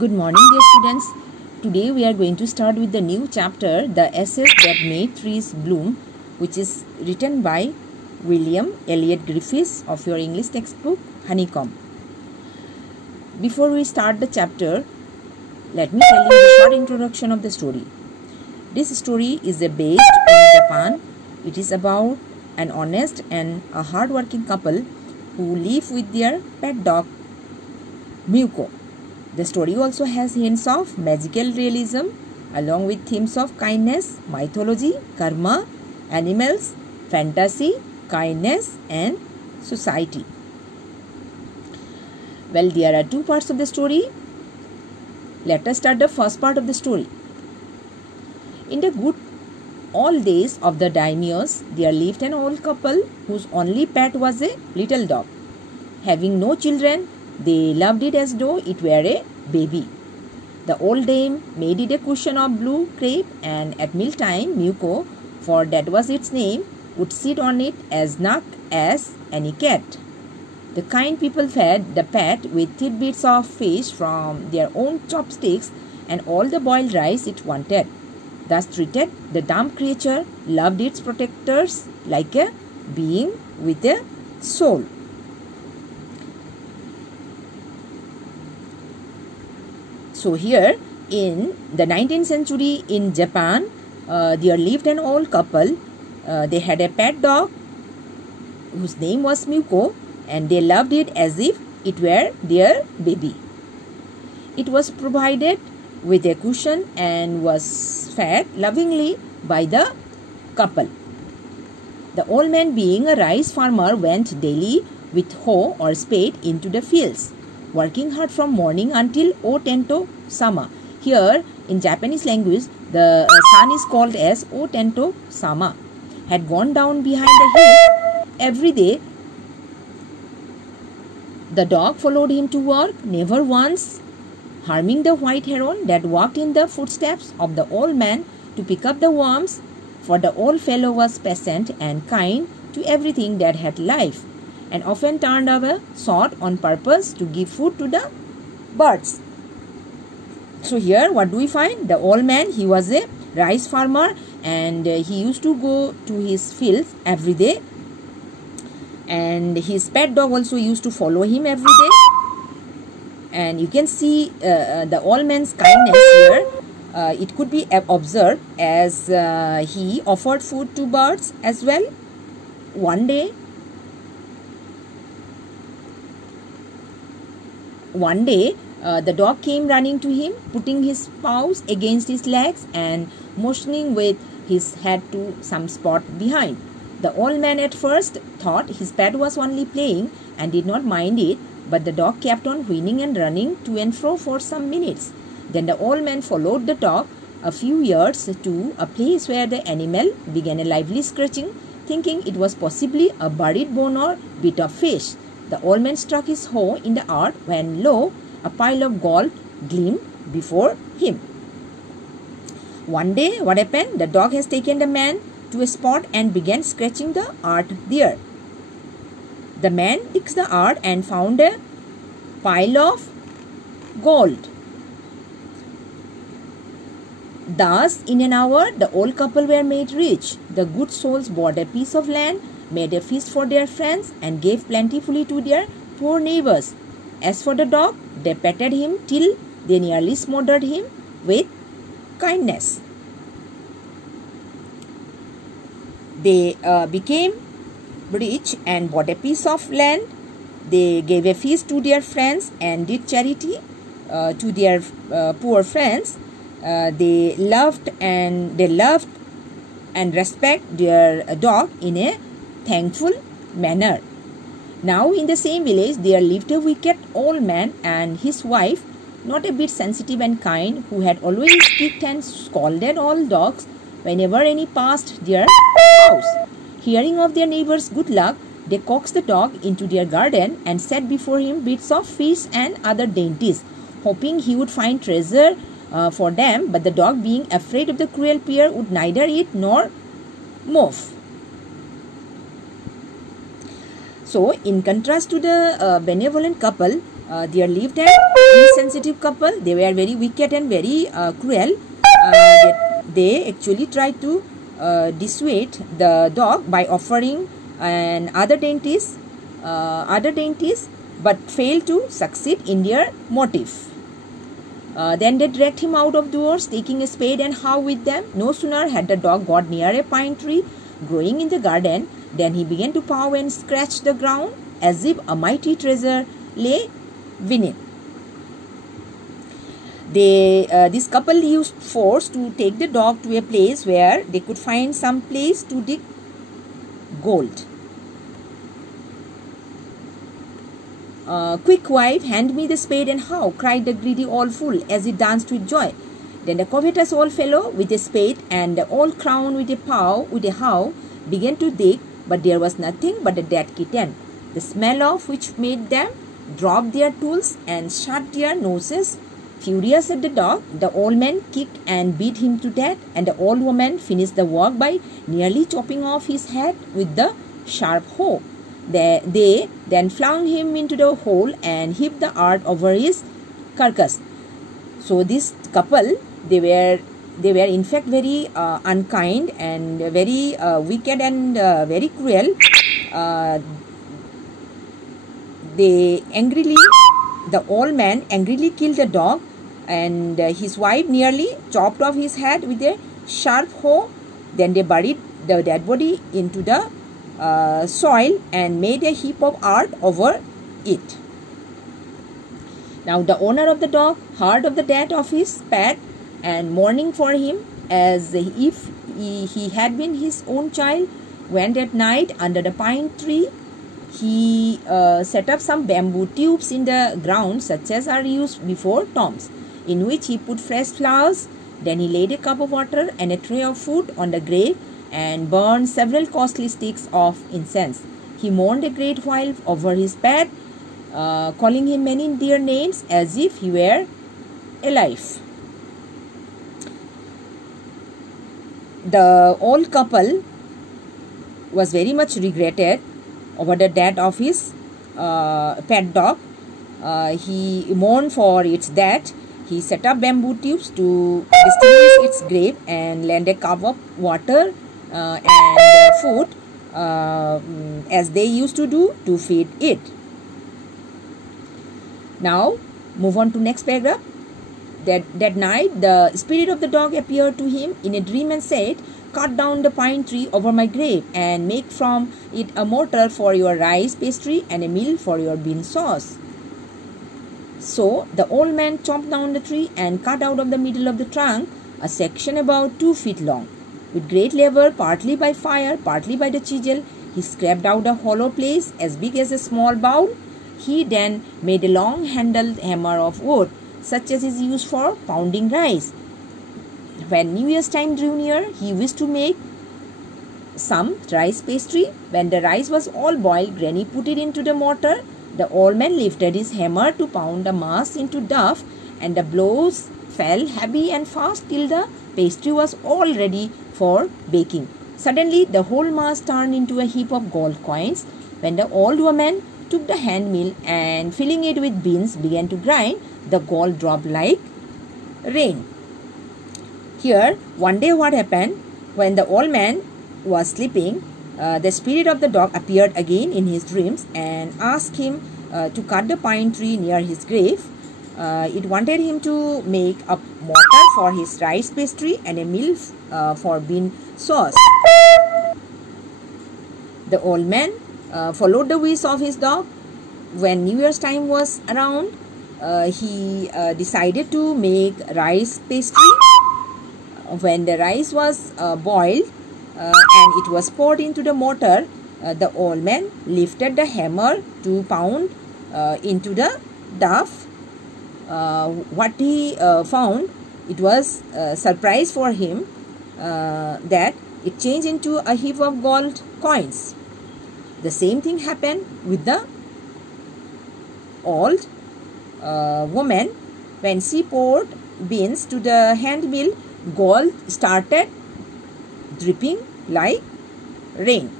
Good morning, dear students. Today we are going to start with the new chapter, The Essays That Made Trees Bloom, which is written by William Elliot Griffiths of your English textbook, Honeycomb. Before we start the chapter, let me tell you the short introduction of the story. This story is based in Japan. It is about an honest and a hard-working couple who live with their pet dog, Miyuko. The story also has hints of magical realism along with themes of kindness, mythology, karma, animals, fantasy, kindness and society. Well, there are two parts of the story. Let us start the first part of the story. In the good old days of the daimyos, there lived an old couple whose only pet was a little dog. Having no children, they loved it as though it were a baby. The old dame made it a cushion of blue crepe, and at mealtime, Miyuko, for that was its name, would sit on it as snug as any cat. The kind people fed the pet with tidbits of fish from their own chopsticks and all the boiled rice it wanted. Thus treated, the dumb creature loved its protectors like a being with a soul. So here in the 19th century in Japan, there lived an old couple. They had a pet dog whose name was Miyuko, and they loved it as if it were their baby. It was provided with a cushion and was fed lovingly by the couple. The old man, being a rice farmer, went daily with hoe or spade into the fields, working hard from morning until O-Tento Sama. Here in Japanese language, the sun is called as O-Tento Sama. Had gone down behind the hills every day. The dog followed him to work, never once harming the white heron that walked in the footsteps of the old man to pick up the worms, for the old fellow was patient and kind to everything that had life, and often turned away sought on purpose to give food to the birds. So here what do we find? The old man, he was a rice farmer, and he used to go to his fields every day, and his pet dog also used to follow him every day. And you can see the old man's kindness here. It could be observed as he offered food to birds as well. One day the dog came running to him, putting his paws against his legs and motioning with his head to some spot behind. The old man at first thought his pet was only playing and did not mind it, but the dog kept on whining and running to and fro for some minutes. Then the old man followed the dog a few yards to a place where the animal began a lively scratching, thinking it was possibly a buried bone or bit of fish. The old man struck his hoe in the earth when, lo, a pile of gold gleamed before him. One day, what happened? The dog has taken the man to a spot and began scratching the earth there. The man digs the earth and found a pile of gold. Thus, in an hour, the old couple were made rich. The good souls bought a piece of land, made a feast for their friends, and gave plentifully to their poor neighbors. As for the dog, they petted him till they nearly smothered him with kindness. They became rich and bought a piece of land. They gave a feast to their friends and did charity to their poor friends. They loved and respect their dog in a thankful manner. Now in the same village there lived a wicked old man and his wife, not a bit sensitive and kind, who had always kicked and scolded all dogs whenever any passed their house. Hearing of their neighbor's good luck, they coaxed the dog into their garden and set before him bits of fish and other dainties, hoping he would find treasure for them, but the dog, being afraid of the cruel pair, would neither eat nor move. So, in contrast to the benevolent couple, there lived an insensitive couple. They were very wicked and very cruel. They actually tried to dissuade the dog by offering other dainties, but failed to succeed in their motive. Then they dragged him out of doors, taking a spade and hoe with them. No sooner had the dog got near a pine tree growing in the garden than he began to paw and scratch the ground as if a mighty treasure lay beneath. This couple used force to take the dog to a place where they could find some place to dig gold. Quick, wife, hand me the spade and hoe, cried the greedy old fool as he danced with joy. Then the covetous old fellow with a spade and the old crown with a hoe began to dig, but there was nothing but a dead kitten, the smell of which made them drop their tools and shut their noses. Furious at the dog, the old man kicked and beat him to death, and the old woman finished the work by nearly chopping off his head with the sharp hoe. They then flung him into the hole and heaped the earth over his carcass. So this couple, they were in fact very unkind and very wicked and very cruel. The old man angrily killed the dog, and his wife nearly chopped off his head with a sharp hoe. Then they buried the dead body into the soil and made a heap of earth over it. Now the owner of the dog heard of the death of his pet, and mourning for him as if he had been his own child, went at night under the pine tree. He set up some bamboo tubes in the ground such as are used before tombs, in which he put fresh flowers. Then he laid a cup of water and a tray of food on the grave and burned several costly sticks of incense. He mourned a great while over his pet, calling him many dear names as if he were alive. The old couple was very much regretted over the death of his pet dog. He mourned for its death. He set up bamboo tubes to distinguish its grave and lent a cup of water and food as they used to do to feed it. Now move on to next paragraph. That night the spirit of the dog appeared to him in a dream and said, "Cut down the pine tree over my grave and make from it a mortar for your rice pastry and a mill for your bean sauce." So the old man chopped down the tree and cut out of the middle of the trunk a section about 2 feet long. With great labor, partly by fire, partly by the chisel, he scraped out a hollow place as big as a small bowl. He then made a long-handled hammer of wood, such as is used for pounding rice. When New Year's time drew near, he wished to make some rice pastry. When the rice was all boiled, Granny put it into the mortar. The old man lifted his hammer to pound the mass into dough, and the blows fell heavy and fast till the pastry was all ready for baking. Suddenly, the whole mass turned into a heap of gold coins. When the old woman took the hand mill and filling it with beans began to grind, the gold dropped like rain. Here, one day what happened, when the old man was sleeping, the spirit of the dog appeared again in his dreams and asked him to cut the pine tree near his grave. It wanted him to make a mortar for his rice pastry and a mill for bean sauce. The old man followed the wish of his dog. When New Year's time was around, he decided to make rice pastry. When the rice was boiled and it was poured into the mortar, the old man lifted the hammer to pound into the dough. What he found, it was a surprise for him that it changed into a heap of gold coins. The same thing happened with the old woman. When she poured beans to the hand mill, gold started dripping like rain.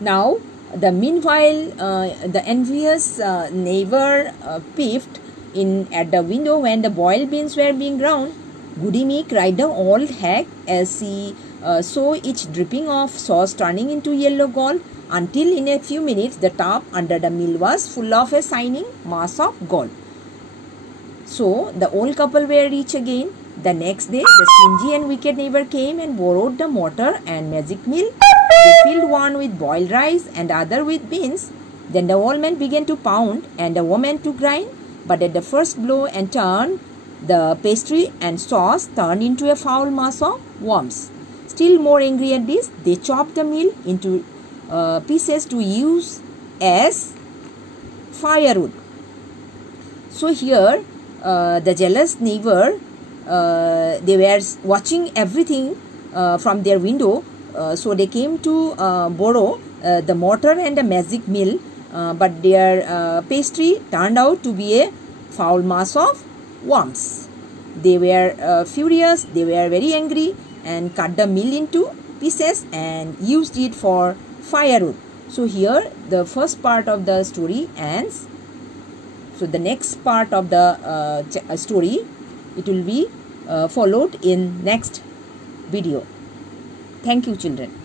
Now Meanwhile, the envious neighbor peeped in at the window when the boiled beans were being ground. "Goody me!" cried the old hag as she saw each dripping of sauce turning into yellow gold, until in a few minutes the tub under the mill was full of a shining mass of gold. So the old couple were rich again. The next day, the stingy and wicked neighbor came and borrowed the mortar and magic mill. They filled one with boiled rice and other with beans. Then the old man began to pound and the woman to grind. But at the first blow and turn, the pastry and sauce turned into a foul mass of worms. Still more angry at this, they chopped the meal into pieces to use as firewood. So here, the jealous neighbor, they were watching everything from their window, so they came to borrow the mortar and the magic mill, but their pastry turned out to be a foul mass of worms. They were furious, they were very angry, and cut the mill into pieces and used it for firewood. So here the first part of the story ends. So the next part of the story, it will be followed in next video. Thank you, children.